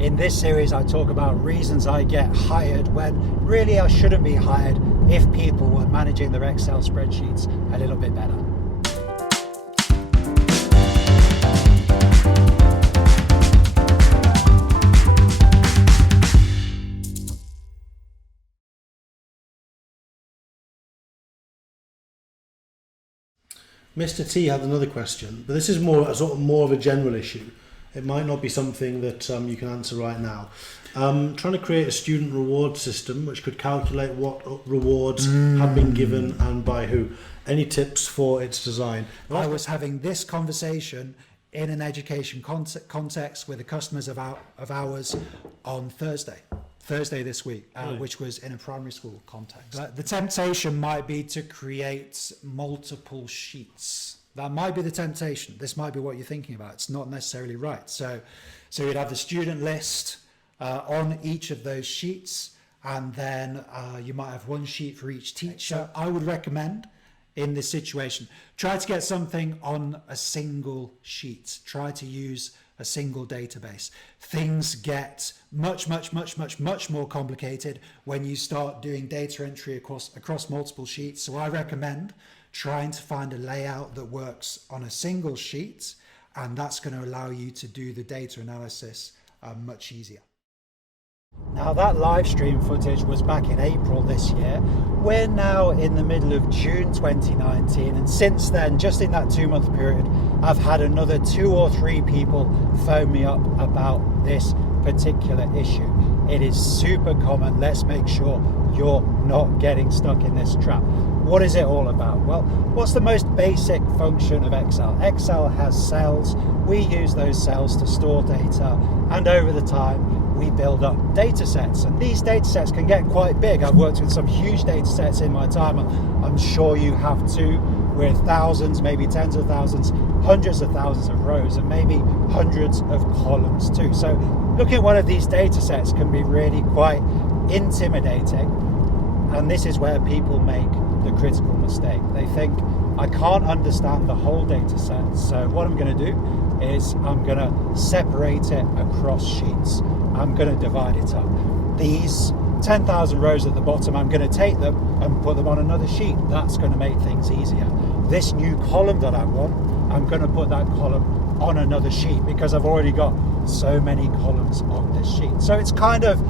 In this series I talk about reasons I get hired when really I shouldn't be hired if people were managing their Excel spreadsheets a little bit better. Mr. T had another question, but this is more of a general issue. It might not be something that you can answer right now. Trying to create a student reward system which could calculate what rewards have been given and by who. Any tips for its design? I was having this conversation in an education context with the customers of ours on Thursday this week, which was in a primary school context. The temptation might be to create multiple sheets. That might be the temptation. This might be what you're thinking about. It's not necessarily right. So you'd have the student list on each of those sheets, and then you might have one sheet for each teacher. I would recommend in this situation, try to get something on a single sheet. Try to use a single database. Things get much more complicated when you start doing data entry across multiple sheets. So I recommend trying to find a layout that works on a single sheet, and that's going to allow you to do the data analysis much easier. Now that live stream footage was back in April this year. We're now in the middle of June 2019, and since then, just in that 2-month period, I've had another 2 or 3 people phone me up about this particular issue. It is super common. Let's make sure you're not getting stuck in this trap. What is it all about? Well, what's the most basic function of Excel? Excel has cells. We use those cells to store data, and over the time we build up data sets, and these data sets can get quite big. I've worked with some huge data sets in my time, and I'm sure you have too, with thousands, maybe tens of thousands, hundreds of thousands of rows, and maybe hundreds of columns too. So looking at one of these data sets can be really quite intimidating, and this is where people make the critical mistake. They think, I can't understand the whole data set, so what I'm going to do is I'm going to separate it across sheets. I'm going to divide it up. These 10,000 rows at the bottom, I'm going to take them and put them on another sheet. That's going to make things easier. This new column that I want, I'm going to put that column on another sheet because I've already got so many columns on this sheet. So it's kind of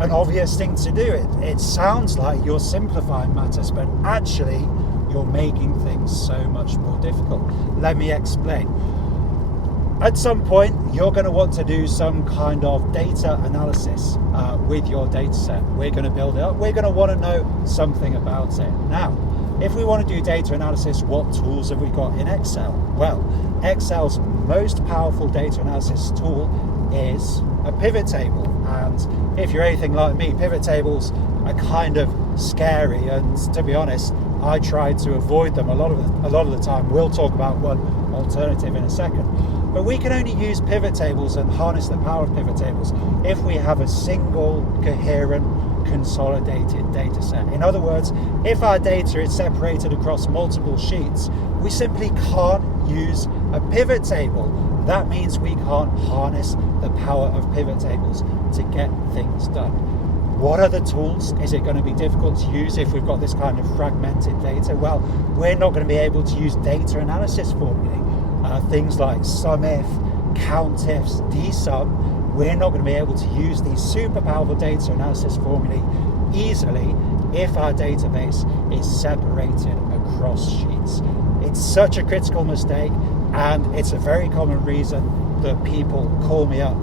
an obvious thing to do. It sounds like you're simplifying matters, but actually you're making things so much more difficult. Let me explain. At some point, you're going to want to do some kind of data analysis with your data set. We're going to build it up. We're going to want to know something about it. Now, if we want to do data analysis, what tools have we got in Excel? Well, Excel's most powerful data analysis tool is a pivot table. And if you're anything like me, pivot tables are kind of scary. And to be honest, I try to avoid them a lot of the time. We'll talk about one alternative in a second. But we can only use pivot tables and harness the power of pivot tables if we have a single, coherent, consolidated data set. In other words, if our data is separated across multiple sheets, we simply can't use a pivot table. That means we can't harness the power of pivot tables to get things done. What are the tools? Is it going to be difficult to use if we've got this kind of fragmented data? Well, we're not going to be able to use data analysis formulae. Things like SUMIF, COUNTIFs, DSUM. We're not going to be able to use these super powerful data analysis formulae easily if our database is separated across sheets. It's such a critical mistake, and it's a very common reason that people call me up.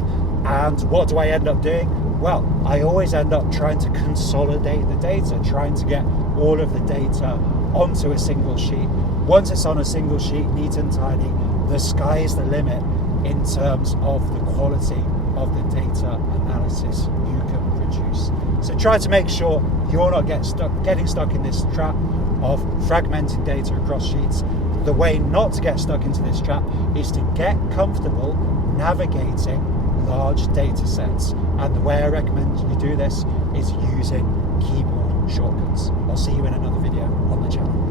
And what do I end up doing? Well, I always end up trying to consolidate the data, trying to get all of the data onto a single sheet. Once it's on a single sheet, neat and tidy, the sky is the limit in terms of the quality of the data analysis you can produce. So try to make sure you're not getting stuck in this trap of fragmenting data across sheets. The way not to get stuck into this trap is to get comfortable navigating large data sets. And the way I recommend you do this is using keyboard shortcuts. I'll see you in another video on the channel.